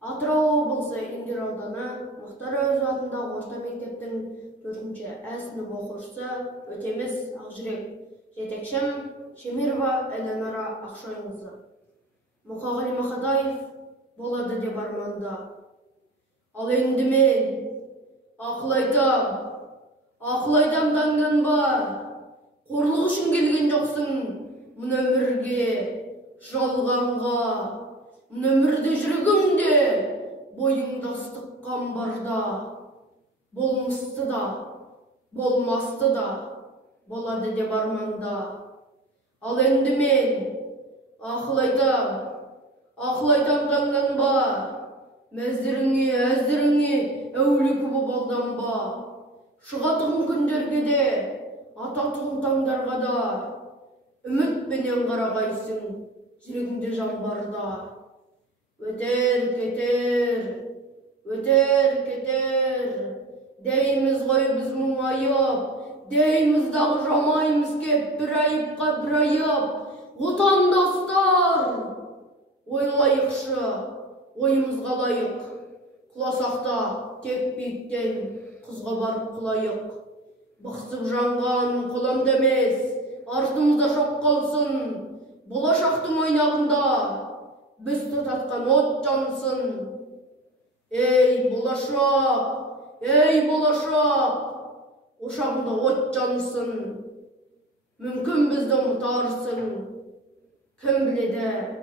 Атырау облысы Индер ауданы Мұхтар Әуезов атындағы орта мектептің 4-ші Ә сынып оқушысы Өтеміс Ақжүрек, жетекшім Шемирова Эльнара Ақшойынқызы. Мұқағали Мақатаев болады деп арманда. Ал енді мен ақыл айтам таңданба. Қорлық үшін келген жоқсың мұны өмірге, жалғанға. Мұны өмірде жүргіңде бойыңда ыстық қан барда. Болмысты да, болмасты да болады деп арманда. Ал енді мен ақыл айтам таңданба. Мәздіріңе әулекі боп алданба. Шығатығын күндерге де, ататығын таңдарға да. Үмітпенен қарағайсың, жүрегіңде жан барда. Өтер кетер, дейміз ғой біз мұңайып, дейміз дағы жамаймыз кеп, бір айыпқа бір айып. Отандастар, ойлайықшы, ойымызға лайық, құласақта тек биіктен қызға барып құлайық. Бықсып жанған қоламда емес, артымызда шоқ қалсын, болашақтың ойнағында біз тұтатқан от жансын. Ей болашақ, ошағында от жансын. Мүмкін бізді ұмытарсың, кім біледі.